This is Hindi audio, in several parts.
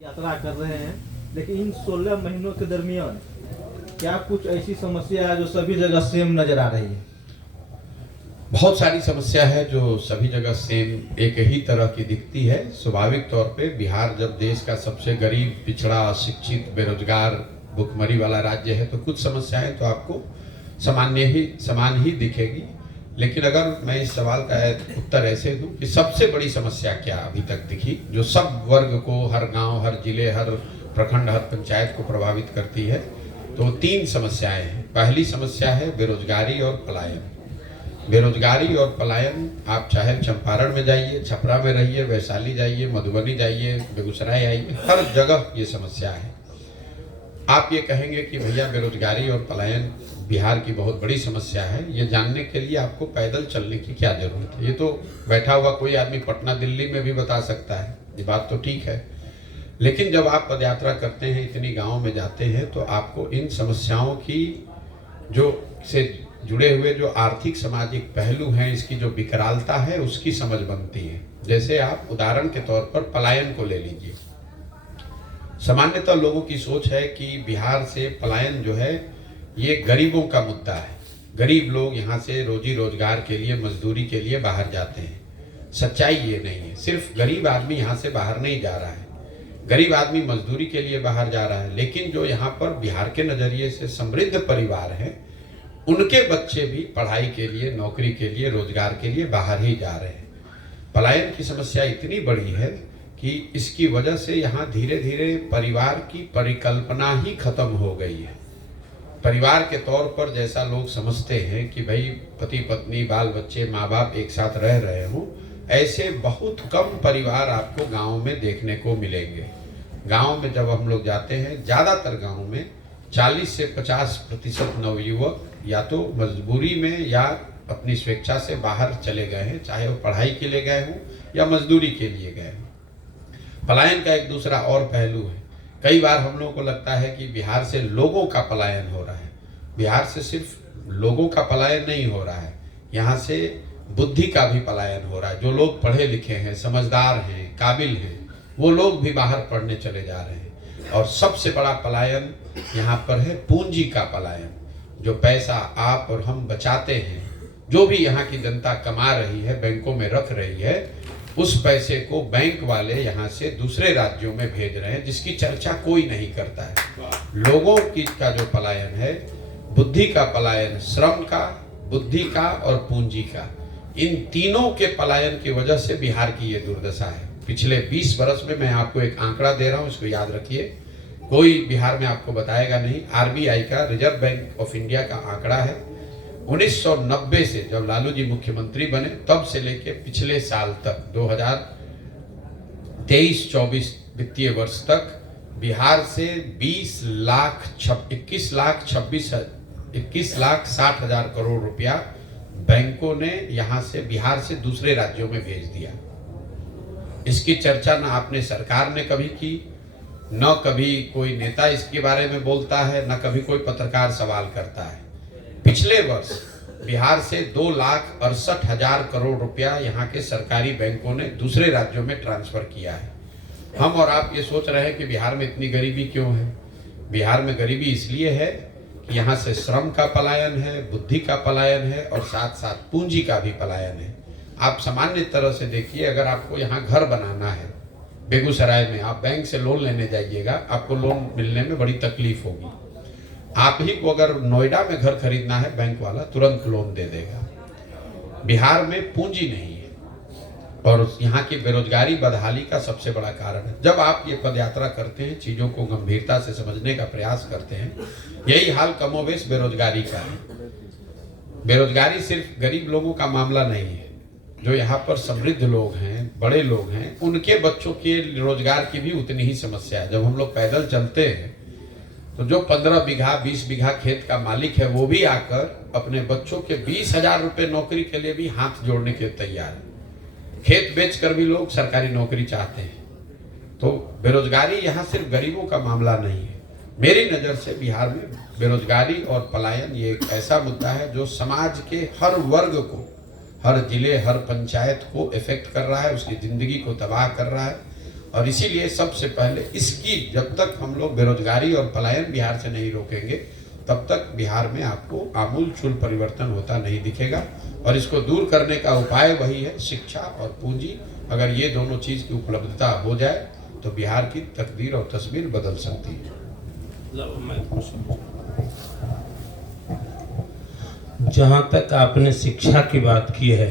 यात्रा कर रहे हैं, लेकिन इन 16 महीनों के दरमियान क्या कुछ ऐसी समस्या है जो सभी जगह सेम नजर आ रही है? बहुत सारी समस्या है जो सभी जगह सेम एक ही तरह की दिखती है। स्वाभाविक तौर पे बिहार जब देश का सबसे गरीब, पिछड़ा, अशिक्षित, बेरोजगार, भुखमरी वाला राज्य है तो कुछ समस्याएं तो आपको समान ही दिखेगी। लेकिन अगर मैं इस सवाल का उत्तर ऐसे दूं कि सबसे बड़ी समस्या क्या अभी तक दिखी जो सब वर्ग को, हर गांव, हर जिले, हर प्रखंड, हर पंचायत को प्रभावित करती है, तो 3 समस्याएं हैं। पहली समस्या है बेरोजगारी और पलायन। बेरोजगारी और पलायन, आप चाहे चंपारण में जाइए, छपरा में रहिए, वैशाली जाइए, मधुबनी जाइए, बेगूसराय आइए, हर जगह ये समस्या है। आप ये कहेंगे कि भैया बेरोजगारी और पलायन बिहार की बहुत बड़ी समस्या है, ये जानने के लिए आपको पैदल चलने की क्या जरूरत है? ये तो बैठा हुआ कोई आदमी पटना, दिल्ली में भी बता सकता है, ये बात तो ठीक है। लेकिन जब आप पदयात्रा करते हैं, इतनी गाँव में जाते हैं, तो आपको इन समस्याओं की से जुड़े हुए जो आर्थिक सामाजिक पहलू हैं, इसकी जो विकरालता है, उसकी समझ बनती है। जैसे आप उदाहरण के तौर पर पलायन को ले लीजिए। सामान्यतः लोगों की सोच है कि बिहार से पलायन जो है ये गरीबों का मुद्दा है। गरीब लोग यहाँ से रोजी रोजगार के लिए, मजदूरी के लिए बाहर जाते हैं। सच्चाई ये नहीं है। सिर्फ गरीब आदमी यहाँ से बाहर नहीं जा रहा है, गरीब आदमी मजदूरी के लिए बाहर जा रहा है, लेकिन जो यहाँ पर बिहार के नज़रिए से समृद्ध परिवार हैं, उनके बच्चे भी पढ़ाई के लिए, नौकरी के लिए, रोजगार के लिए बाहर ही जा रहे हैं। पलायन की समस्या इतनी बड़ी है कि इसकी वजह से यहाँ धीरे धीरे परिवार की परिकल्पना ही खत्म हो गई है। परिवार के तौर पर जैसा लोग समझते हैं कि भाई पति पत्नी, बाल बच्चे, माँ बाप एक साथ रह रहे हों, ऐसे बहुत कम परिवार आपको गाँव में देखने को मिलेंगे। गाँव में जब हम लोग जाते हैं, ज़्यादातर गाँव में 40 से 50% नवयुवक या तो मजबूरी में या अपनी स्वेच्छा से बाहर चले गए हैं, चाहे वो पढ़ाई के लिए गए हों या मजदूरी के लिए गए हों। पलायन का एक दूसरा और पहलू है। कई बार हम लोगों को लगता है कि बिहार से लोगों का पलायन हो रहा है। बिहार से सिर्फ लोगों का पलायन नहीं हो रहा है, यहाँ से बुद्धि का भी पलायन हो रहा है। जो लोग पढ़े लिखे हैं, समझदार हैं, काबिल हैं, वो लोग भी बाहर पढ़ने चले जा रहे हैं। और सबसे बड़ा पलायन यहाँ पर है पूंजी का पलायन। जो पैसा आप और हम बचाते हैं, जो भी यहाँ की जनता कमा रही है, बैंकों में रख रही है, उस पैसे को बैंक वाले यहाँ से दूसरे राज्यों में भेज रहे हैं, जिसकी चर्चा कोई नहीं करता है। लोगों की का जो पलायन है, बुद्धि का पलायन, श्रम का, बुद्धि का और पूंजी का, इन तीनों के पलायन की वजह से बिहार की ये दुर्दशा है। पिछले 20 वर्ष में, मैं आपको एक आंकड़ा दे रहा हूँ, इसको याद रखिए, कोई बिहार में आपको बताएगा नहीं। RBI का, रिजर्व बैंक ऑफ इंडिया का आंकड़ा है, 1990 से जब लालू जी मुख्यमंत्री बने तब से लेके पिछले साल तक 2023-24 वित्तीय वर्ष तक बिहार से 21,60,000 करोड़ रुपया बैंकों ने यहाँ से, बिहार से दूसरे राज्यों में भेज दिया। इसकी चर्चा ना आपने सरकार ने कभी की, न कभी कोई नेता इसके बारे में बोलता है, न कभी कोई पत्रकार सवाल करता है। पिछले वर्ष बिहार से 2,68,000 करोड़ रुपया यहाँ के सरकारी बैंकों ने दूसरे राज्यों में ट्रांसफर किया है। हम और आप ये सोच रहे हैं कि बिहार में इतनी गरीबी क्यों है? बिहार में गरीबी इसलिए है कि यहाँ से श्रम का पलायन है, बुद्धि का पलायन है और साथ साथ पूंजी का भी पलायन है। आप सामान्य तरह से देखिए, अगर आपको यहाँ घर बनाना है बेगूसराय में, आप बैंक से लोन लेने जाइएगा, आपको लोन मिलने में बड़ी तकलीफ होगी। आप ही को अगर नोएडा में घर खरीदना है, बैंक वाला तुरंत लोन दे देगा। बिहार में पूंजी नहीं है और यहाँ की बेरोजगारी बदहाली का सबसे बड़ा कारण है। जब आप ये पदयात्रा करते हैं, चीज़ों को गंभीरता से समझने का प्रयास करते हैं, यही हाल कमोबेश बेरोजगारी का है। बेरोजगारी सिर्फ गरीब लोगों का मामला नहीं है। जो यहाँ पर समृद्ध लोग हैं, बड़े लोग हैं, उनके बच्चों के रोजगार की भी उतनी ही समस्या है। जब हम लोग पैदल चलते हैं तो जो 15 बीघा 20 बीघा खेत का मालिक है, वो भी आकर अपने बच्चों के 20,000 रुपये नौकरी के लिए भी हाथ जोड़ने के तैयार है। खेत बेचकर भी लोग सरकारी नौकरी चाहते हैं। तो बेरोजगारी यहाँ सिर्फ गरीबों का मामला नहीं है। मेरी नज़र से बिहार में बेरोजगारी और पलायन ये एक ऐसा मुद्दा है जो समाज के हर वर्ग को, हर जिले, हर पंचायत को इफेक्ट कर रहा है, उसकी ज़िंदगी को तबाह कर रहा है और इसीलिए सबसे पहले इसकी जब तक हम लोग बेरोजगारी और पलायन बिहार से नहीं रोकेंगे तब तक बिहार में आपको आमूलचूल परिवर्तन होता नहीं दिखेगा। और इसको दूर करने का उपाय वही है, शिक्षा और पूंजी। अगर ये दोनों चीज की उपलब्धता हो जाए तो बिहार की तकदीर और तस्वीर बदल सकती है। जहाँ तक आपने शिक्षा की बात की है,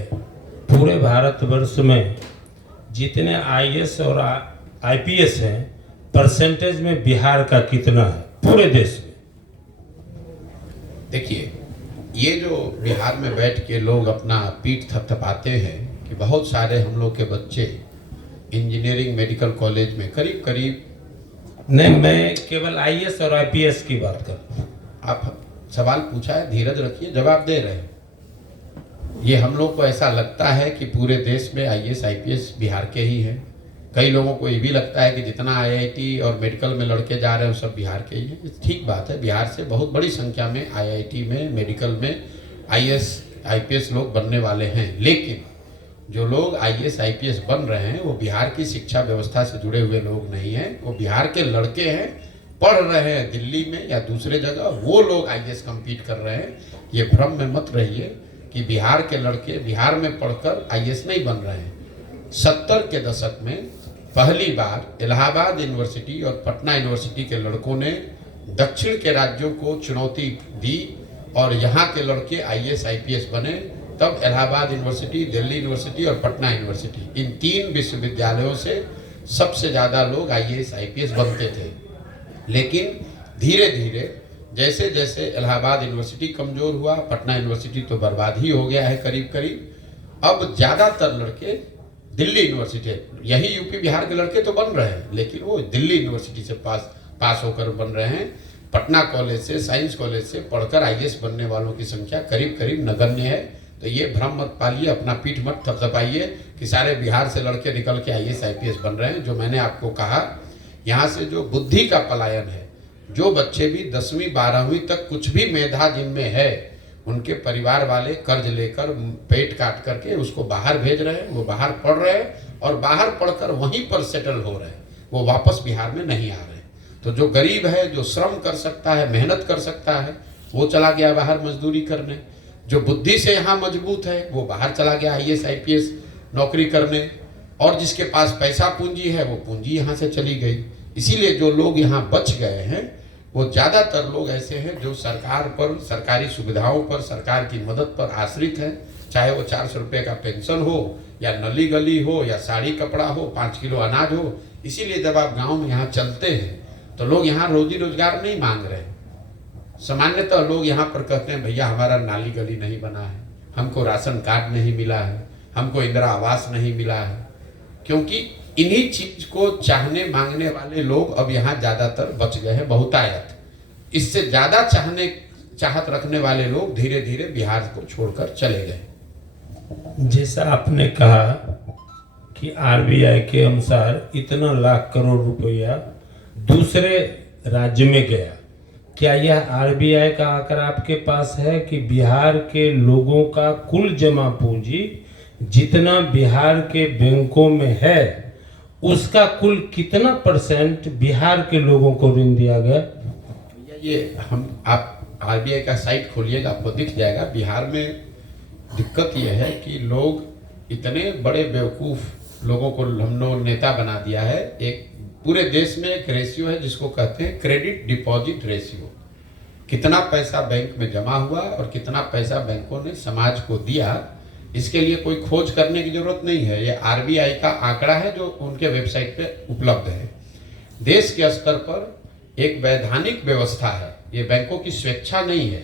पूरे भारतवर्ष में जितने आईएएस और आईपीएस हैं, परसेंटेज में बिहार का कितना है पूरे देश में? देखिए, ये जो बिहार में बैठ के लोग अपना पीठ थपथपाते हैं कि बहुत सारे हम लोग के बच्चे इंजीनियरिंग मेडिकल कॉलेज में करीब करीब, नहीं, मैं केवल आईएएस और आईपीएस की बात कर रहा हूं। आप सवाल पूछा है, धीरज रखिए, जवाब दे रहे हैं। ये हम लोग को ऐसा लगता है कि पूरे देश में आईएएस आईपीएस बिहार के ही हैं। कई लोगों को ये भी लगता है कि जितना आईआईटी और मेडिकल में लड़के जा रहे हैं वो सब बिहार के ही हैं। ठीक बात है, बिहार से बहुत बड़ी संख्या में आईआईटी में, मेडिकल में आईएएस आईपीएस लोग बनने वाले हैं। लेकिन जो लोग आईएएस आईपीएस बन रहे हैं वो बिहार की शिक्षा व्यवस्था से जुड़े हुए लोग नहीं हैं। वो बिहार के लड़के हैं, पढ़ रहे हैं दिल्ली में या दूसरे जगह, वो लोग आईएएस कम्पीट कर रहे हैं। ये भ्रम में मत रहिए कि बिहार के लड़के बिहार में पढ़कर आईएएस नहीं बन रहे हैं। 70 के दशक में पहली बार इलाहाबाद यूनिवर्सिटी और पटना यूनिवर्सिटी के लड़कों ने दक्षिण के राज्यों को चुनौती दी और यहाँ के लड़के आईएएस आईपीएस बने। तब इलाहाबाद यूनिवर्सिटी, दिल्ली यूनिवर्सिटी और पटना यूनिवर्सिटी, इन 3 विश्वविद्यालयों से सबसे ज़्यादा लोग आईएएस आईपीएस बनते थे। लेकिन धीरे धीरे जैसे जैसे इलाहाबाद यूनिवर्सिटी कमज़ोर हुआ, पटना यूनिवर्सिटी तो बर्बाद ही हो गया है करीब करीब। अब ज़्यादातर लड़के दिल्ली यूनिवर्सिटी, यही यूपी बिहार के लड़के तो बन रहे हैं, लेकिन वो दिल्ली यूनिवर्सिटी से पास होकर बन रहे हैं। पटना कॉलेज से, साइंस कॉलेज से पढ़कर आईएएस बनने वालों की संख्या करीब करीब नगण्य है। तो ये भ्रम मत पालिए, अपना पीठ मत थपथपाइए कि सारे बिहार से लड़के निकल के आईएएस आईपीएस बन रहे हैं। जो मैंने आपको कहा, यहाँ से जो बुद्धि का पलायन है, जो बच्चे भी 10वीं 12वीं तक कुछ भी मेधा जिनमें है, उनके परिवार वाले कर्ज लेकर पेट काट करके उसको बाहर भेज रहे हैं। वो बाहर पढ़ रहे हैं और बाहर पढ़कर वहीं पर सेटल हो रहे हैं, वो वापस बिहार में नहीं आ रहे हैं। तो जो गरीब है, जो श्रम कर सकता है, मेहनत कर सकता है, वो चला गया बाहर मजदूरी करने। जो बुद्धि से यहाँ मजबूत है वो बाहर चला गया आईएएस आईपीएस नौकरी करने। और जिसके पास पैसा पूंजी है वो पूंजी यहाँ से चली गई। इसीलिए जो लोग यहाँ बच गए हैं वो ज़्यादातर लोग ऐसे हैं जो सरकार पर, सरकारी सुविधाओं पर, सरकार की मदद पर आश्रित हैं। चाहे वो 400 रुपये का पेंशन हो या नली गली हो या साड़ी कपड़ा हो, 5 किलो अनाज हो। इसीलिए जब आप गांव में यहाँ चलते हैं तो लोग यहाँ रोजी रोजगार नहीं मांग रहे हैं। सामान्यतः लोग यहाँ पर कहते हैं, भैया हमारा नाली गली नहीं बना है, हमको राशन कार्ड नहीं मिला है, हमको इंदिरा आवास नहीं मिला है। क्योंकि इन्हीं चीज को चाहने मांगने वाले लोग अब यहाँ ज्यादातर बच गए हैं, बहुतायत। इससे ज्यादा चाहत रखने वाले लोग धीरे धीरे बिहार को छोड़कर चले गए। जैसा आपने कहा कि आरबीआई के अनुसार इतना लाख करोड़ रुपया दूसरे राज्य में गया, क्या यह आरबीआई का आंकड़ा आपके पास है कि बिहार के लोगों का कुल जमा पूंजी जितना बिहार के बैंकों में है उसका कुल कितना % बिहार के लोगों को ऋण दिया गया? ये आप आरबीआई का साइट खोलिएगा, आपको दिख जाएगा। बिहार में दिक्कत यह है कि लोग इतने बड़े बेवकूफ़ लोगों को हम लोग नेता बना दिया है। एक पूरे देश में एक रेशियो है जिसको कहते हैं क्रेडिट डिपॉजिट रेशियो। कितना पैसा बैंक में जमा हुआ और कितना पैसा बैंकों ने समाज को दिया, इसके लिए कोई खोज करने की जरूरत नहीं है। ये आरबीआई का आंकड़ा है जो उनके वेबसाइट पे उपलब्ध है। देश के स्तर पर एक वैधानिक व्यवस्था है, ये बैंकों की स्वेच्छा नहीं है।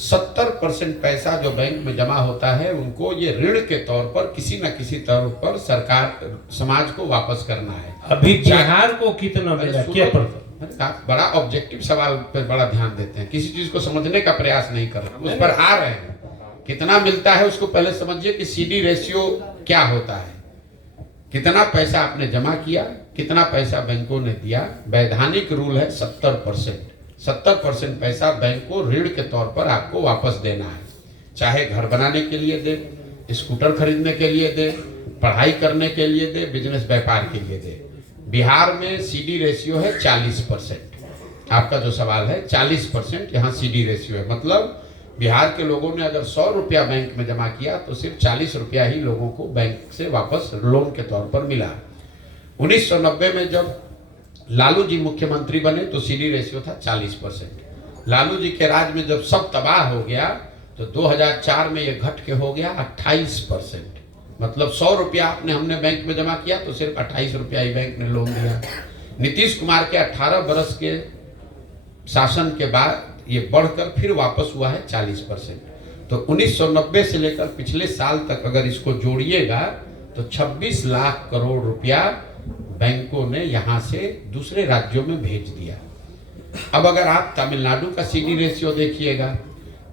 70% पैसा जो बैंक में जमा होता है उनको ये ऋण के तौर पर किसी न किसी तौर पर सरकार समाज को वापस करना है। अभी बिहार को कितना मिला, क्या पड़ता? बड़ा ऑब्जेक्टिव सवाल पर बड़ा ध्यान देते हैं, किसी चीज को समझने का प्रयास नहीं कर रहे, उस पर आ रहे हैं। कितना मिलता है उसको पहले समझिए कि सीडी रेशियो क्या होता है। कितना पैसा आपने जमा किया, कितना पैसा बैंकों ने दिया। वैधानिक रूल है 70%। 70% पैसा बैंक को ऋण के तौर पर आपको वापस देना है। चाहे घर बनाने के लिए दे, स्कूटर खरीदने के लिए दे, पढ़ाई करने के लिए दे, बिजनेस व्यापार के लिए दे। बिहार में सीडी रेशियो है 40%। आपका जो सवाल है 40% यहाँ सीडी रेशियो है, मतलब बिहार के लोगों ने अगर 100 रुपया बैंक में जमा किया तो सिर्फ 40 रुपया ही लोगों को बैंक से वापस लोन के तौर पर मिला। 1990 में जब लालू जी मुख्यमंत्री बने तो सीडी रेशियो था 40%। लालू जी के राज में जब सब तबाह हो गया तो 2004 में ये घट के हो गया 28%। मतलब 100 रुपया हमने बैंक में जमा किया तो सिर्फ 28 रुपया ही बैंक ने लोन दिया। नीतीश कुमार के 18 बरस के शासन के बाद ये बढ़कर फिर वापस हुआ है 40%। तो 1990 से लेकर पिछले साल तक अगर इसको जोड़िएगा तो 26 लाख करोड़ रुपया बैंकों ने यहाँ से दूसरे राज्यों में भेज दिया। अब अगर आप तमिलनाडु का सीडी रेशियो देखिएगा,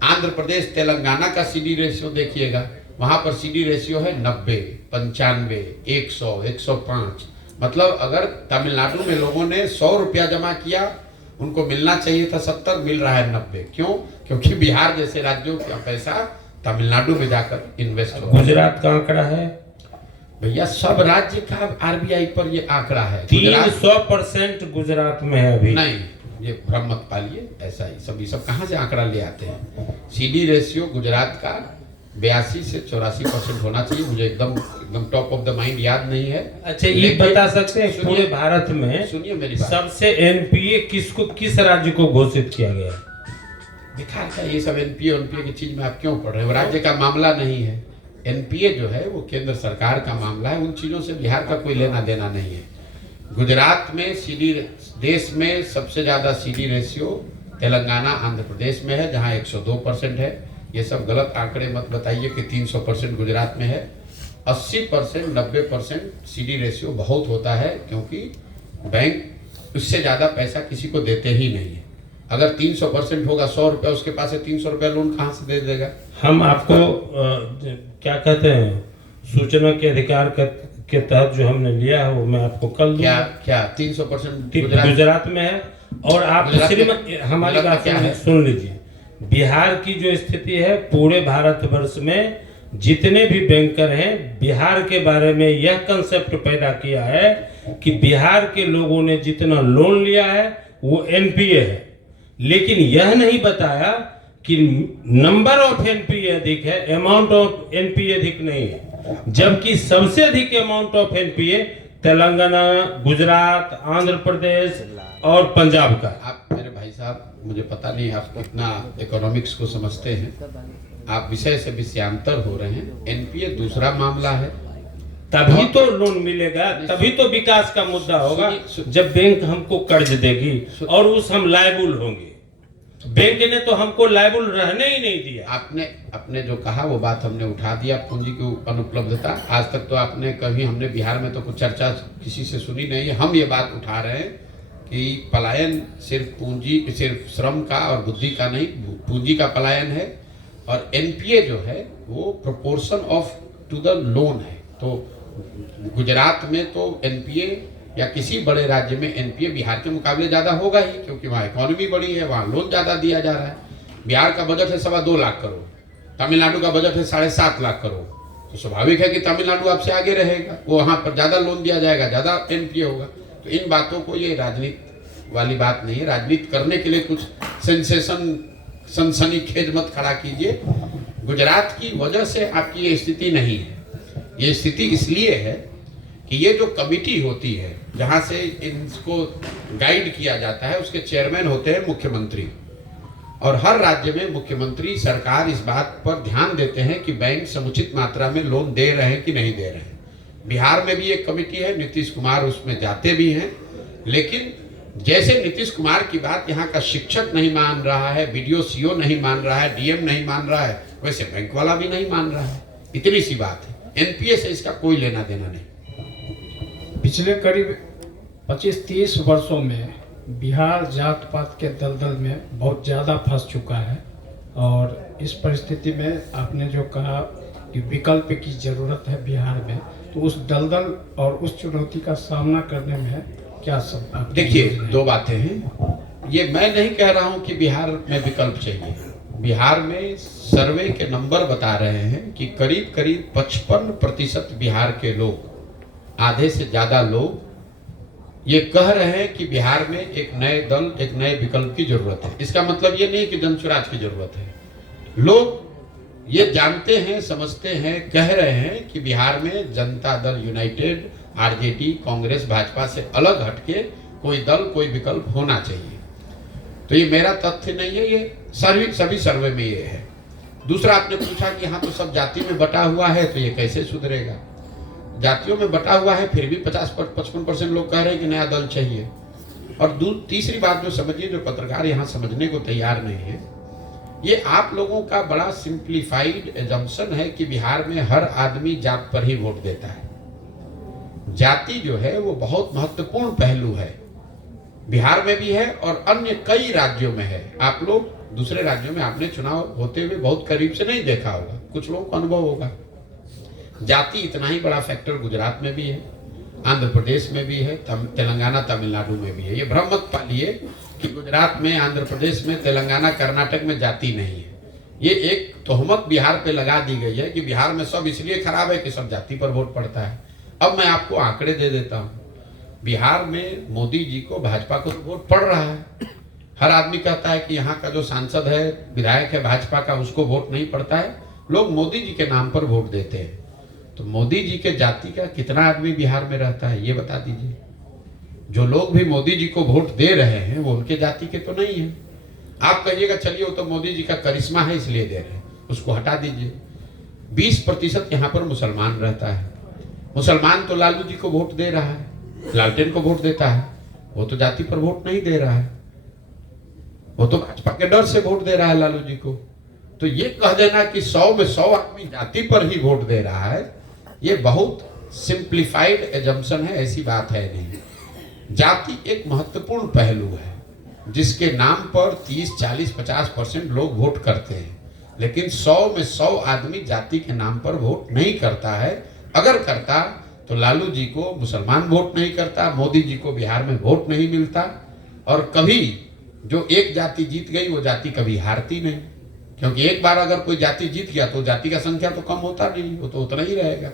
आंध्र प्रदेश तेलंगाना का सीडी रेशियो देखिएगा, वहां पर सीडी रेशियो है 90, 95, 100, 105। मतलब अगर तमिलनाडु में लोगों ने 100 रुपया जमा किया, उनको मिलना चाहिए था 70, मिल रहा है 90। क्यों? क्योंकि बिहार जैसे राज्यों का पैसा तमिलनाडु में जाकर इन्वेस्ट हो। गुजरात का आंकड़ा है भैया, सब राज्य का आरबीआई पर ये आंकड़ा है। 300% गुजरात में है अभी। नहीं, ये भ्रम मत पालिए, ऐसा ही सब कहाँ से आंकड़ा ले आते हैं। सीडी रेशियो गुजरात का 82 से 84% होना चाहिए। मुझे एकदम टॉप ऑफ द माइंड याद नहीं है। अच्छा, ये बता सकते हैं पूरे भारत में सुनिए मेरी बात, सबसे एनपीए किस राज्य को घोषित किया गया? बेकार का ये सब एनपीए की चीज में आप क्यों पढ़ रहे हो? राज्य का मामला नहीं है। एनपीए जो है वो केंद्र सरकार का मामला है, उन चीजों से बिहार का कोई लेना देना नहीं है। गुजरात में सीडी, देश में सबसे ज्यादा सीडी रेशियो तेलंगाना आंध्र प्रदेश में है, जहां 102% है। ये सब गलत आंकड़े मत बताइए कि 300% गुजरात में है। 80%, 90% सीडी रेशियो बहुत होता है, क्योंकि बैंक उससे ज्यादा पैसा किसी को देते ही नहीं है। अगर 300% होगा, 100 रुपया उसके पास है, 300 रुपया लोन कहाँ से दे देगा? हम आपको क्या कहते हैं, सूचना के अधिकार के तहत जो हमने लिया है वो मैं आपको कल दूंगा। क्या 300% गुजरात में है? और आप हमारी बात सुन लीजिए। बिहार की जो स्थिति है, पूरे भारतवर्ष में जितने भी बैंकर हैं, बिहार के बारे में यह कंसेप्ट पैदा किया है कि बिहार के लोगों ने जितना लोन लिया है वो एनपीए है, लेकिन यह नहीं बताया कि नंबर ऑफ एनपीए अधिक है, अमाउंट ऑफ एनपीए अधिक नहीं है। जबकि सबसे अधिक amount of NPA Telangana, Gujarat, Andhra Pradesh और पंजाब का। आप मेरे भाई साहब, मुझे पता नहीं आप कितना इकोनॉमिक्स को समझते हैं, आप विषय से विषयांतर हो रहे हैं। एनपीए दूसरा मामला है, तभी तो लोन मिलेगा, तभी तो विकास का मुद्दा होगा जब बैंक हमको कर्ज देगी और उस हम लायबल होंगे। बैंक ने तो हमको लायबल रहने ही नहीं दिया। आपने जो कहा वो बात हमने उठा दिया, पूंजी की अनुपलब्धता। आज तक तो आपने कभी, हमने बिहार में तो कुछ चर्चा किसी से सुनी नहीं है। हम ये बात उठा रहे हैं कि पलायन सिर्फ श्रम का और बुद्धि का नहीं, पूंजी का पलायन है। और एनपीए जो है वो proportion of to the loan है। तो गुजरात में तो एनपीए या किसी बड़े राज्य में एनपीए बिहार के मुकाबले ज्यादा होगा ही, क्योंकि वहाँ इकोनॉमी बड़ी है, वहाँ लोन ज्यादा दिया जा रहा है। बिहार का बजट है 2.25 लाख करोड़, तमिलनाडु का बजट है 7.5 लाख करोड़। तो स्वाभाविक है कि तमिलनाडु आपसे आगे रहेगा, वो वहाँ पर ज्यादा लोन दिया जाएगा, ज्यादा एनपीए होगा। तो इन बातों को, ये राजनीति वाली बात नहीं है। राजनीति करने के लिए कुछ सनसनीखेज मत खड़ा कीजिए। गुजरात की वजह से आपकी ये स्थिति नहीं है। ये स्थिति इसलिए है कि ये जो कमिटी होती है जहां से इनको गाइड किया जाता है, उसके चेयरमैन होते हैं मुख्यमंत्री। और हर राज्य में मुख्यमंत्री, सरकार इस बात पर ध्यान देते हैं कि बैंक समुचित मात्रा में लोन दे रहे हैं कि नहीं दे रहे हैं। बिहार में भी एक कमिटी है, नीतीश कुमार उसमें जाते भी हैं। लेकिन जैसे नीतीश कुमार की बात यहाँ का शिक्षक नहीं मान रहा है, बीडीओ सीओ नहीं मान रहा है, डीएम नहीं मान रहा है, वैसे बैंक वाला भी नहीं मान रहा है। इतनी सी बात है। एनपीए से इसका कोई लेना देना नहीं। पिछले करीब 25-30 वर्षों में बिहार जात पात के दलदल में बहुत ज़्यादा फंस चुका है। और इस परिस्थिति में आपने जो कहा कि विकल्प की ज़रूरत है बिहार में, तो उस दलदल और उस चुनौती का सामना करने में क्या सब? देखिए, दो बातें हैं। ये मैं नहीं कह रहा हूँ कि बिहार में विकल्प चाहिए। बिहार में सर्वे के नंबर बता रहे हैं कि करीब करीब 55% बिहार के लोग, आधे से ज़्यादा लोग ये कह रहे हैं कि बिहार में एक नए दल, एक नए विकल्प की जरूरत है। इसका मतलब ये नहीं कि जनसुराज की जरूरत है। लोग ये जानते हैं, समझते हैं, कह रहे हैं कि बिहार में जनता दल यूनाइटेड, आरजेडी, कांग्रेस, भाजपा से अलग हटके कोई दल, कोई विकल्प होना चाहिए। तो ये मेरा तथ्य नहीं है, ये सभी सर्वे में ये है। दूसरा, आपने पूछा कि हाँ तो सब जाति में बटा हुआ है तो ये कैसे सुधरेगा। जातियों में बटा हुआ है, फिर भी 50-55% लोग कह रहे हैं कि नया दल चाहिए। और तीसरी बात जो समझिए, जो पत्रकार यहाँ समझने को तैयार नहीं है, ये आप लोगों का बड़ा सिंप्लीफाइड एजम्पशन है कि बिहार में हर आदमी जात पर ही वोट देता है। जाति जो है वो बहुत महत्वपूर्ण पहलू है, बिहार में भी है और अन्य कई राज्यों में है। आप लोग दूसरे राज्यों में आपने चुनाव होते हुए बहुत करीब से नहीं देखा होगा, कुछ लोगों को अनुभव होगा। जाति इतना ही बड़ा फैक्टर गुजरात में भी है, आंध्र प्रदेश में भी है, तेलंगाना, तमिलनाडु में भी है। ये भ्रम मत पालिए कि गुजरात में, आंध्र प्रदेश में, तेलंगाना, कर्नाटक में जाति नहीं है। ये एक तोहमत बिहार पे लगा दी गई है कि बिहार में सब इसलिए खराब है कि सब जाति पर वोट पड़ता है। अब मैं आपको आंकड़े दे देता हूँ। बिहार में मोदी जी को, भाजपा को तो वोट पड़ रहा है। हर आदमी कहता है कि यहाँ का जो सांसद है, विधायक है भाजपा का, उसको वोट नहीं पड़ता है। लोग मोदी जी के नाम पर वोट देते हैं। तो मोदी जी के जाति का कितना आदमी बिहार में रहता है, ये बता दीजिए। जो लोग भी मोदी जी को वोट दे रहे हैं वो उनके जाति के तो नहीं है। आप कहिएगा चलिए वो तो मोदी जी का करिश्मा है इसलिए दे रहे हैं, उसको हटा दीजिए। 20% यहाँ पर मुसलमान रहता है। मुसलमान तो लालू जी को वोट दे रहा है, लालटेन को वोट देता है, वो तो जाति पर वोट नहीं दे रहा है, वो तो भाजपा के डर से वोट दे रहा है लालू जी को। तो ये कह देना कि 100 में 100 आदमी जाति पर ही वोट दे रहा है, ये बहुत सिंप्लीफाइड एजम्पशन है, ऐसी बात है नहीं। जाति एक महत्वपूर्ण पहलू है जिसके नाम पर 30, 40, 50% लोग वोट करते हैं, लेकिन 100 में 100 आदमी जाति के नाम पर वोट नहीं करता है। अगर करता तो लालू जी को मुसलमान वोट नहीं करता, मोदी जी को बिहार में वोट नहीं मिलता, और कभी जो एक जाति जीत गई वो जाति कभी हारती नहीं, क्योंकि एक बार अगर कोई जाति जीत गया तो जाति का संख्या तो कम होता नहीं, वो तो उतना ही रहेगा।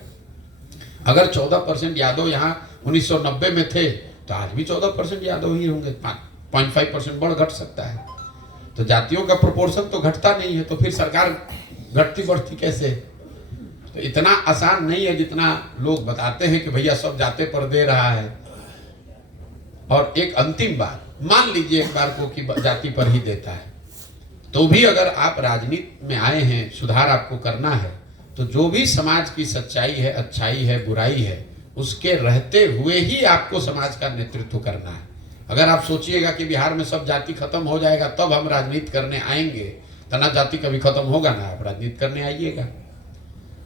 अगर 14% यादव यहाँ 1990 में थे तो आज भी 14% यादव ही होंगे, 0.5% बढ़ घट सकता है। तो जातियों का प्रोपोर्शन तो घटता नहीं है, तो फिर सरकार घटती बढ़ती कैसे? तो इतना आसान नहीं है जितना लोग बताते हैं कि भैया सब जाते पर दे रहा है। और एक अंतिम बात, मान लीजिए एक बार को कि जाति पर ही देता है, तो भी अगर आप राजनीति में आए हैं, सुधार आपको करना है, तो जो भी समाज की सच्चाई है, अच्छाई है, बुराई है, उसके रहते हुए ही आपको समाज का नेतृत्व करना है। अगर आप सोचिएगा कि बिहार में सब जाति खत्म हो जाएगा तब हम राजनीति करने आएंगे, तो ना जाति कभी खत्म होगा ना आप राजनीति करने आइएगा।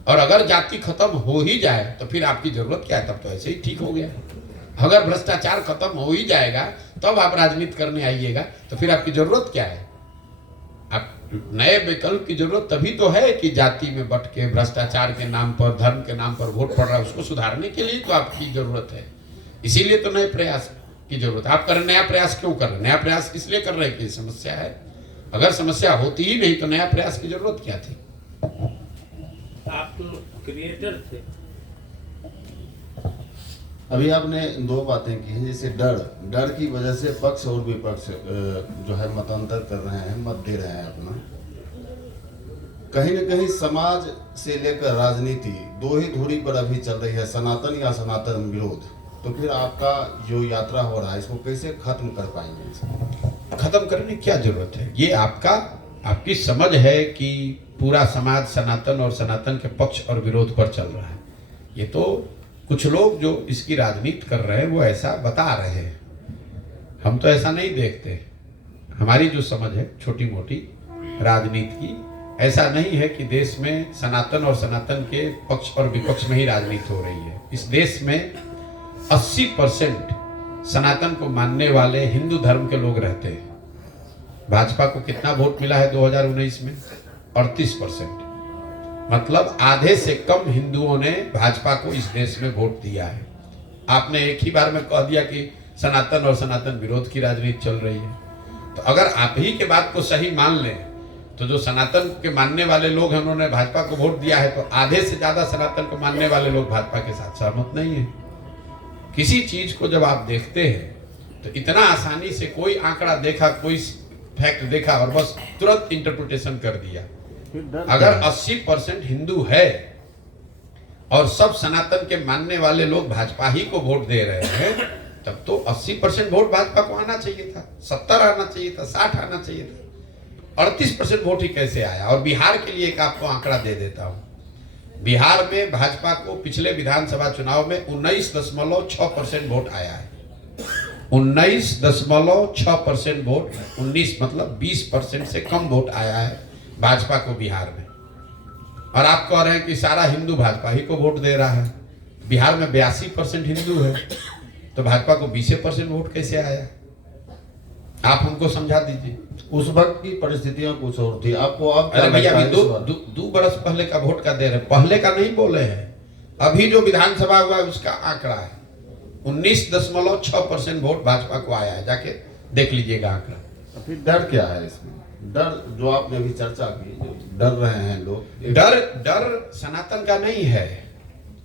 और अगर जाति खत्म हो ही जाए तो फिर आपकी जरूरत क्या है? तब तो ऐसे ही ठीक हो गया। अगर भ्रष्टाचार खत्म हो ही जाएगा तब आप राजनीति करने आइएगा, तो फिर आपकी जरूरत क्या है? आप नए विकल्प की जरूरत तभी तो है कि जाति में बट के, भ्रष्टाचार के नाम पर, धर्म के नाम पर वोट पड़ रहा है, उसको सुधारने के लिए तो आपकी जरूरत है। इसीलिए तो नए प्रयास की जरूरत है। आप कर नया प्रयास क्यों कर रहे हैं? नया प्रयास इसलिए कर रहे हैं कि समस्या है। अगर समस्या होती ही नहीं तो नया प्रयास की जरूरत क्या थी? आप तो क्रिएटर थे। अभी आपने दो बातें की हैं, जैसे डर की वजह से पक्ष और विपक्ष जो है मतांतर कर रहे हैं, मत दे रहे हैं अपना। कहीं न कहीं समाज से लेकर राजनीति दो ही धुरी पर अभी चल रही है, सनातन या सनातन विरोध। तो फिर आपका जो यात्रा हो रहा है इसको कैसे खत्म कर पाएंगे? खत्म करने की क्या जरूरत है? ये आपकी समझ है कि पूरा समाज सनातन और सनातन के पक्ष और विरोध पर चल रहा है। ये तो कुछ लोग जो इसकी राजनीति कर रहे हैं वो ऐसा बता रहे हैं, हम तो ऐसा नहीं देखते। हमारी जो समझ है छोटी मोटी राजनीति की, ऐसा नहीं है कि देश में सनातन और सनातन के पक्ष और विपक्ष में ही राजनीति हो रही है। इस देश में 80% सनातन को मानने वाले हिंदू धर्म के लोग रहते हैं। भाजपा को कितना वोट मिला है 2019 में? 38%। मतलब आधे से कम हिंदुओं ने भाजपा को इस देश में वोट दिया है। आपने एक ही बार में कह दिया कि सनातन और सनातन विरोध की राजनीति चल रही है। तो अगर आप ही के बात को सही मान लें तो जो सनातन के मानने वाले लोग हैं उन्होंने भाजपा को वोट दिया है, तो आधे से ज्यादा सनातन को मानने वाले लोग भाजपा के साथ सहमत नहीं है। किसी चीज को जब आप देखते हैं तो इतना आसानी से कोई आंकड़ा देखा, कोई फैक्ट देखा और बस तुरंत इंटरप्रिटेशन कर दिया। अगर 80% हिंदू है और सब सनातन के मानने वाले लोग भाजपा ही को वोट दे रहे हैं, तब तो 80% वोट भाजपा को आना चाहिए था, 70 आना चाहिए था, 60 आना चाहिए था। 38% वोट ही कैसे आया? और बिहार के लिए एक आपको आंकड़ा दे देता हूं। बिहार में भाजपा को पिछले विधानसभा चुनाव में 19.6% वोट आया है। 19.6% वोट, 19 मतलब 20% से कम वोट आया है भाजपा को बिहार में। और आप कह रहे हैं कि सारा हिंदू भाजपा ही को वोट दे रहा है। बिहार में 82% हिंदू है, तो भाजपा को 20% वोट कैसे आया? आप हमको समझा दीजिए। उस वक्त की परिस्थितियां कुछ और थी, आपको अब अरे भैया, अभी लगता है इस दो बरस पहले का वोट का दे रहे, पहले का नहीं बोले हैं। अभी जो विधानसभा हुआ है उसका आंकड़ा है 19.6% वोट भाजपा को आया है। जाके देख लीजिएगा आंकड़ा। बार? फिर डर क्या है इसमें? डर जो आपने अभी चर्चा की, जो डर रहे हैं लोग, डर सनातन का नहीं है।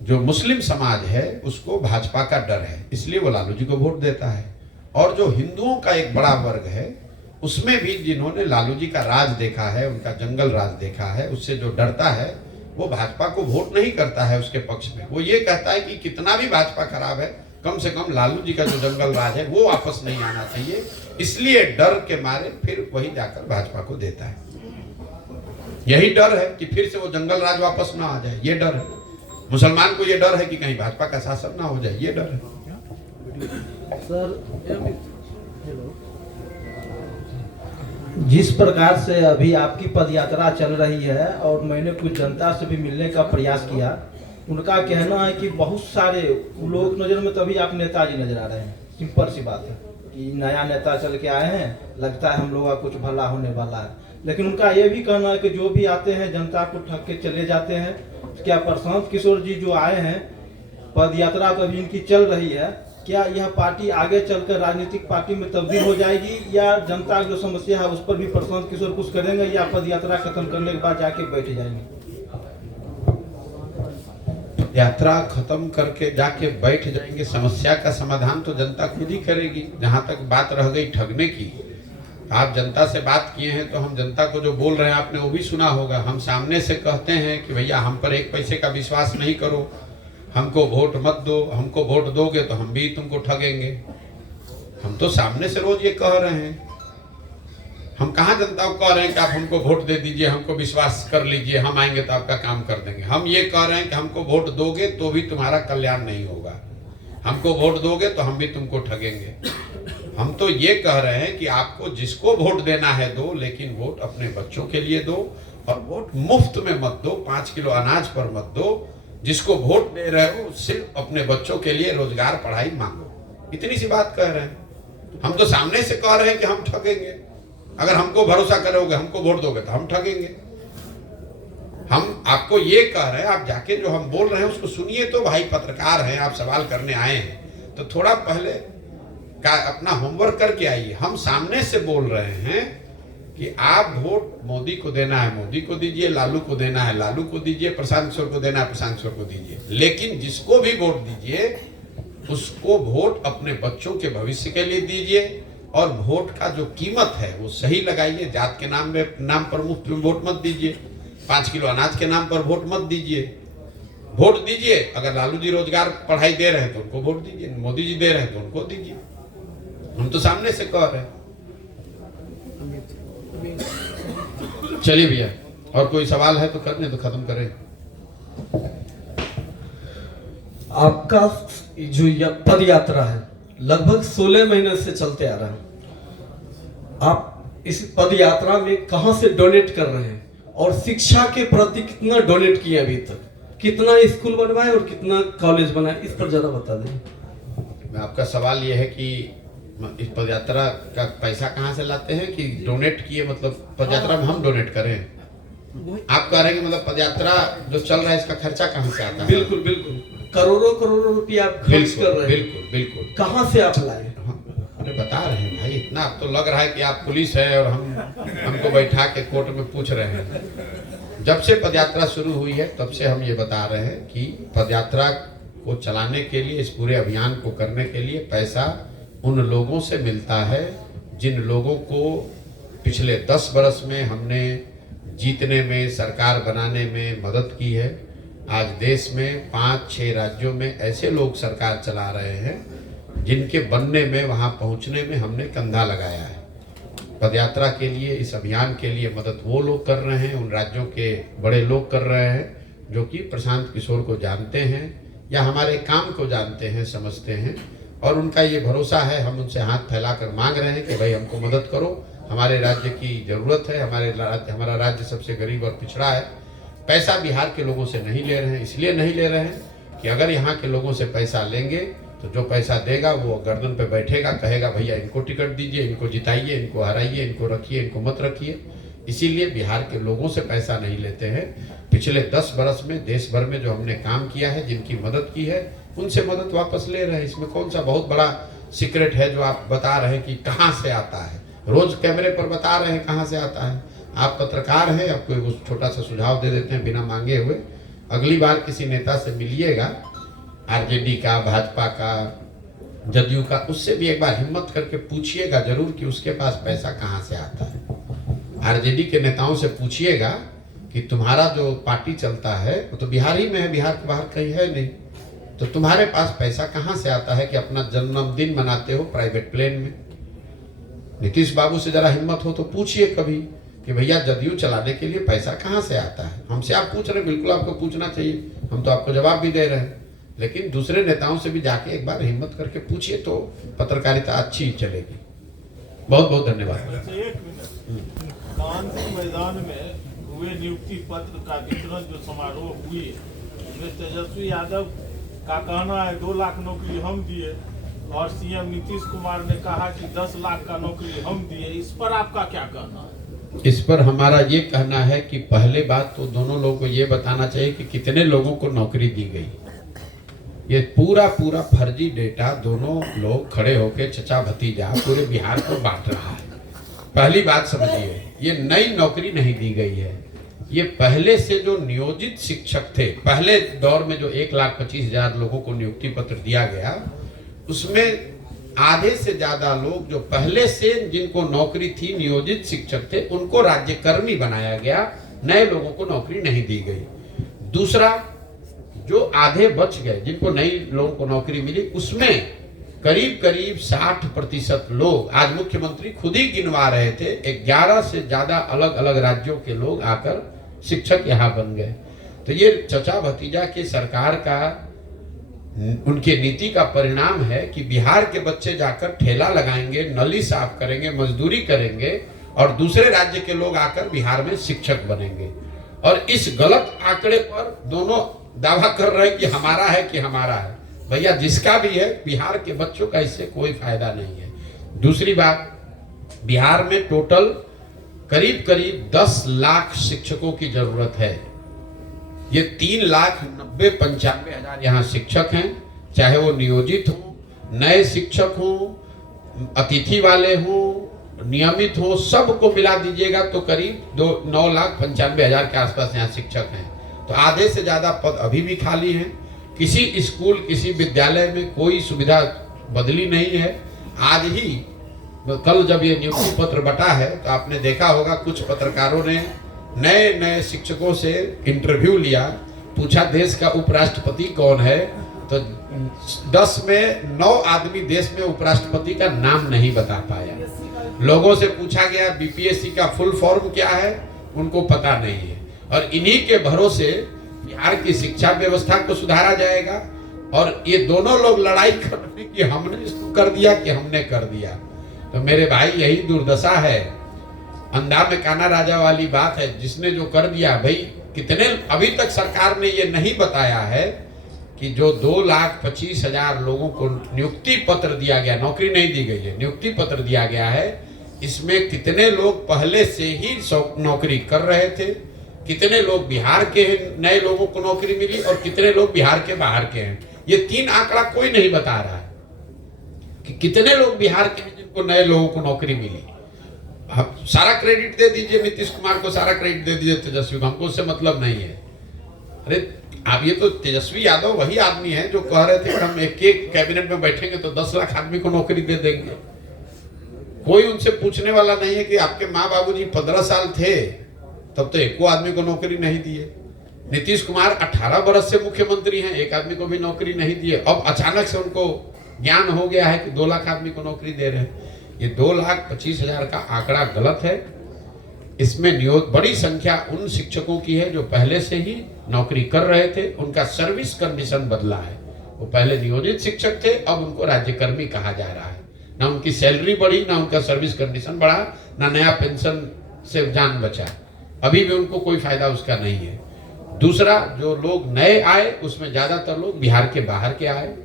जो मुस्लिम समाज है उसको भाजपा का डर है, इसलिए वो लालू जी को वोट देता है। और जो हिंदुओं का एक बड़ा वर्ग है उसमें भी जिन्होंने लालू जी का राज देखा है, उनका जंगल राज देखा है, उससे जो डरता है वो भाजपा को वोट नहीं करता है उसके पक्ष में। वो ये कहता है कि कितना भी भाजपा खराब है, कम से कम लालू जी का जो जंगल राज है वो वापस नहीं आना चाहिए। इसलिए डर के मारे फिर वही जाकर भाजपा को देता है। यही डर है कि फिर से वो जंगल राज वापस ना आ जाए, ये डर है। मुसलमान को ये डर है कि कहीं भाजपा का शासन ना हो जाए, ये डर है। सर, जिस प्रकार से अभी आपकी पदयात्रा चल रही है और मैंने कुछ जनता से भी मिलने का प्रयास किया, उनका कहना है कि बहुत सारे लोग नज़र में तो अभी आप नेताजी नजर आ रहे हैं। सिंपल सी बात है कि नया नेता चल के आए हैं, लगता है हम लोगों का कुछ भला होने वाला है। लेकिन उनका ये भी कहना है कि जो भी आते हैं जनता को ठग के चले जाते हैं। क्या प्रशांत किशोर जी जो आए हैं, पदयात्रा तो अभी इनकी चल रही है, क्या यह पार्टी आगे चलकर राजनीतिक पार्टी में तब्दील हो जाएगी, या जनता की जो समस्या है उस पर भी प्रशांत किशोर कुछ करेंगे, या पदयात्रा खत्म करने के बाद जाके बैठ जाएंगे? यात्रा खत्म करके जाके बैठ जाएंगे, समस्या का समाधान तो जनता खुद ही करेगी। जहां तक बात रह गई ठगने की, आप जनता से बात किए हैं तो हम जनता को जो बोल रहे हैं आपने वो भी सुना होगा। हम सामने से कहते हैं कि भैया हम पर 1 पैसे का विश्वास नहीं करो, हमको वोट मत दो, हमको वोट दोगे तो हम भी तुमको ठगेंगे। हम तो सामने से रोज ये कह रहे हैं। हम कहाँ जनता को कह रहे हैं कि आप हमको वोट दे दीजिए, हमको विश्वास कर लीजिए, हम आएंगे तो आपका काम कर देंगे। हम ये कह रहे हैं कि हमको वोट दोगे तो भी तुम्हारा कल्याण नहीं होगा, हमको वोट दोगे तो हम भी तुमको ठगेंगे। हम तो ये कह रहे हैं कि आपको जिसको वोट देना है दो, लेकिन वोट अपने बच्चों के लिए दो, और वोट मुफ्त में मत दो, 5 किलो अनाज पर मत दो। जिसको वोट दे रहे हो सिर्फ अपने बच्चों के लिए रोजगार पढ़ाई मांगो। इतनी सी बात कह रहे हैं। हम तो सामने से कह रहे हैं कि हम ठगेंगे। अगर हमको भरोसा करोगे, हमको वोट दोगे तो हम ठगेंगे। हम आपको ये कह रहे हैं, आप जाके जो हम बोल रहे हैं उसको सुनिए तो। भाई पत्रकार हैं, आप सवाल करने आए हैं तो थोड़ा पहले का अपना होमवर्क करके आइए। हम सामने से बोल रहे हैं कि आप वोट मोदी को देना है मोदी को दीजिए, लालू को देना है लालू को दीजिए, प्रशांत किशोर को देना है प्रशांत किशोर को दीजिए। लेकिन जिसको भी वोट दीजिए उसको वोट अपने बच्चों के भविष्य के लिए दीजिए, और वोट का जो कीमत है वो सही लगाइए। जात के नाम पर मुफ्त में वोट मत दीजिए, 5 किलो अनाज के नाम पर वोट मत दीजिए। वोट दीजिए, अगर लालू जी रोजगार पढ़ाई दे रहे हैं तो उनको वोट दीजिए, मोदी जी दे रहे हैं तो उनको दीजिए। हम तो सामने से कह रहे हैं। चलिए भैया, और कोई सवाल है तो करने तो खत्म करें। आपका जो पद यात्रा है लगभग 16 महीने से चलते आ रहा है। आप इस पद यात्रा में कहां से डोनेट कर रहे हैं, और शिक्षा के प्रति कितना डोनेट किए अभी तक, कितना स्कूल बनवाए और कितना कॉलेज बनाए, इस पर जरा बता दें। मैं आपका सवाल यह है कि इस पदयात्रा का पैसा कहाँ से लाते हैं कि डोनेट किए, मतलब पदयात्रा में हम डोनेट करें? आप कह रहे हैं कि मतलब पदयात्रा जो चल रहा है इसका खर्चा कहाँ से आता है? बिल्कुल बिल्कुल, करोड़ों करोड़ों रुपया आप खर्च कर रहे हैं। बिल्कुल बिल्कुल। कहाँ से आप लाए? अरे बता रहे हैं भाई, इतना अब तो लग रहा है कि आप पुलिस है और हमको बैठा के कोर्ट में पूछ रहे हैं। जब से पदयात्रा शुरू हुई है तब से हम ये बता रहे हैं कि पदयात्रा को चलाने के लिए, इस पूरे अभियान को करने के लिए पैसा उन लोगों से मिलता है जिन लोगों को पिछले 10 वर्ष में हमने जीतने में, सरकार बनाने में मदद की है। आज देश में 5-6 राज्यों में ऐसे लोग सरकार चला रहे हैं जिनके बनने में, वहां पहुंचने में हमने कंधा लगाया है। पदयात्रा के लिए, इस अभियान के लिए मदद वो लोग कर रहे हैं, उन राज्यों के बड़े लोग कर रहे हैं जो कि प्रशांत किशोर को जानते हैं या हमारे काम को जानते हैं, समझते हैं, और उनका ये भरोसा है। हम उनसे हाथ फैलाकर मांग रहे हैं कि भाई हमको मदद करो, हमारे राज्य की जरूरत है, हमारा राज्य सबसे गरीब और पिछड़ा है। पैसा बिहार के लोगों से नहीं ले रहे हैं, इसलिए नहीं ले रहे हैं कि अगर यहाँ के लोगों से पैसा लेंगे तो जो पैसा देगा वो गर्दन पे बैठेगा, कहेगा भैया इनको टिकट दीजिए, इनको जिताइए, इनको हराइए, इनको रखिए, इनको मत रखिए। इसीलिए बिहार के लोगों से पैसा नहीं लेते हैं। पिछले 10 वर्ष में देश भर में जो हमने काम किया है, जिनकी मदद की है, उनसे मदद वापस ले रहे हैं। इसमें कौन सा बहुत बड़ा सीक्रेट है जो आप बता रहे हैं कि कहाँ से आता है? रोज कैमरे पर बता रहे हैं कहाँ से आता है। आप पत्रकार हैं, आपको एक छोटा सा सुझाव दे देते हैं बिना मांगे हुए। अगली बार किसी नेता से मिलिएगा, आरजेडी का, भाजपा का, जदयू का, उससे भी एक बार हिम्मत करके पूछिएगा जरूर कि उसके पास पैसा कहाँ से आता है। आरजेडी के नेताओं से पूछिएगा कि तुम्हारा जो पार्टी चलता है वो तो बिहार ही में है, बिहार के बाहर कहीं है नहीं, तो तुम्हारे पास पैसा कहाँ से आता है कि अपना जन्मदिन मनाते हो प्राइवेट प्लेन में? नीतीश बाबू से जरा हिम्मत हो तो पूछिए कभी कि भैया जदयू चलाने के लिए पैसा कहाँ से आता है। हमसे आप पूछ रहे हैं, बिल्कुल आपको पूछना चाहिए, हम तो आपको जवाब भी दे रहे हैं, लेकिन दूसरे नेताओं से भी जाके एक बार हिम्मत करके पूछिए तो पत्रकारिता अच्छी चलेगी। बहुत बहुत धन्यवाद। गांधी मैदान में हुए नियुक्ति पत्र का वितरण जो समारोह हुई, उसमें तेजस्वी यादव का कहना है 2 लाख नौकरी हम दिए और सीएम नीतीश कुमार ने कहा कि 10 लाख का नौकरी हम दिए। इस पर आपका क्या कहना है? इस पर हमारा ये कहना है कि पहले बात तो दोनों लोगों को ये बताना चाहिए कि कितने लोगों को नौकरी दी गई। ये पूरा फर्जी डेटा दोनों लोग खड़े होकर चचा भतीजा पूरे बिहार को बांट रहा है। पहली बात समझिए, ये नई नौकरी नहीं दी गई है। ये पहले से जो नियोजित शिक्षक थे, पहले दौर में जो 1,25,000 लोगों को नियुक्ति पत्र दिया गया, उसमें आधे से ज्यादा लोग जो पहले से जिनको नौकरी थी, नियोजित शिक्षक थे, उनको राज्यकर्मी बनाया गया, नए लोगों को नौकरी नहीं दी गई। दूसरा, जो आधे बच गए जिनको नई लोगों को नौकरी मिली, उसमें करीब 60% लोग, आज मुख्यमंत्री खुद ही गिनवा रहे थे, 11 से ज्यादा अलग अलग राज्यों के लोग आकर शिक्षक यहाँ बन गए। तो ये चचा भतीजा की सरकार का, उनके नीति का परिणाम है कि बिहार के बच्चे जाकर ठेला लगाएंगे, नली साफ करेंगे, मजदूरी करेंगे और दूसरे राज्य के लोग आकर बिहार में शिक्षक बनेंगे। और इस गलत आंकड़े पर दोनों दावा कर रहे हैं कि हमारा है कि हमारा है। भैया जिसका भी है, बिहार के बच्चों का इससे कोई फायदा नहीं है। दूसरी बात, बिहार में टोटल करीब 10 लाख शिक्षकों की जरूरत है। ये 3,90,95,000 यहाँ शिक्षक हैं, चाहे वो नियोजित हो, नए शिक्षक हो, अतिथि वाले हो, नियमित हो, सबको मिला दीजिएगा तो करीब 9,95,000 के आसपास यहाँ शिक्षक हैं। तो आधे से ज्यादा पद अभी भी खाली हैं। किसी स्कूल, किसी विद्यालय में कोई सुविधा बदली नहीं है। आज ही कल जब ये नियुक्ति पत्र बटा है तो आपने देखा होगा, कुछ पत्रकारों ने नए शिक्षकों से इंटरव्यू लिया, पूछा देश का उपराष्ट्रपति कौन है, तो 10 में 9 आदमी देश में उपराष्ट्रपति का नाम नहीं बता पाया। लोगों से पूछा गया बीपीएससी का फुल फॉर्म क्या है, उनको पता नहीं है। और इन्हीं के भरोसे बिहार की शिक्षा व्यवस्था को सुधारा जाएगा। और ये दोनों लोग लड़ाई कर रहे हैं कि हमने इसको कर दिया कि हमने कर दिया। तो मेरे भाई, यही दुर्दशा है, अंधा में काना राजा वाली बात है। जिसने जो कर दिया, भाई कितने, अभी तक सरकार ने ये नहीं बताया है कि जो 2,25,000 लोगों को नियुक्ति पत्र दिया गया, नौकरी नहीं दी गई है, नियुक्ति पत्र दिया गया है, इसमें कितने लोग पहले से ही नौकरी कर रहे थे, कितने लोग बिहार के नए लोगों को नौकरी मिली और कितने लोग बिहार के बाहर के हैं। ये 3 आंकड़ा कोई नहीं बता रहा है कि कितने लोग बिहार के हैं जिनको नए लोगों को नौकरी मिली। आप सारा क्रेडिट दे दीजिए नीतीश कुमार को, सारा क्रेडिट दे दीजिए तेजस्वी को, हमको उससे मतलब नहीं है। अरे आप ये तो तेजस्वी यादव वही आदमी है जो कह रहे थे कि हम एक कैबिनेट में बैठेंगे तो 10 लाख आदमी को नौकरी दे देंगे। कोई उनसे पूछने वाला नहीं है कि आपके माँ बाबूजी 15 साल थे तब तो एको आदमी को नौकरी नहीं दिए। नीतीश कुमार 18 बरस से मुख्यमंत्री हैं, एक आदमी को भी नौकरी नहीं दिए। अब अचानक से उनको ज्ञान हो गया है कि 2 लाख आदमी को नौकरी दे रहे हैं। ये 2,25,000 का आंकड़ा गलत है। इसमें बड़ी संख्या उन शिक्षकों की है जो पहले से ही नौकरी कर रहे थे, उनका सर्विस कंडीशन बदला है। वो पहले नियोजित शिक्षक थे, अब उनको राज्यकर्मी कहा जा रहा है। ना उनकी सैलरी बढ़ी, ना उनका सर्विस कंडीशन बढ़ा, ना नया पेंशन से जान बचा। अभी भी उनको कोई फायदा उसका नहीं है। दूसरा, जो लोग नए आए उसमें ज्यादातर लोग बिहार के बाहर के आए।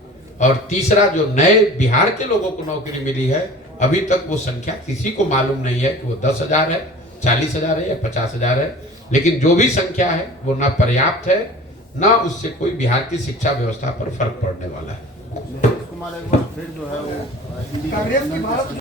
और तीसरा, जो नए बिहार के लोगों को नौकरी मिली है, अभी तक वो संख्या किसी को मालूम नहीं है कि वो 10,000 है, 40,000 है या 50,000 है। लेकिन जो भी संख्या है वो ना पर्याप्त है, ना उससे कोई बिहार की शिक्षा व्यवस्था पर फर्क पड़ने वाला है। कुमार एक बार फिर जो है वो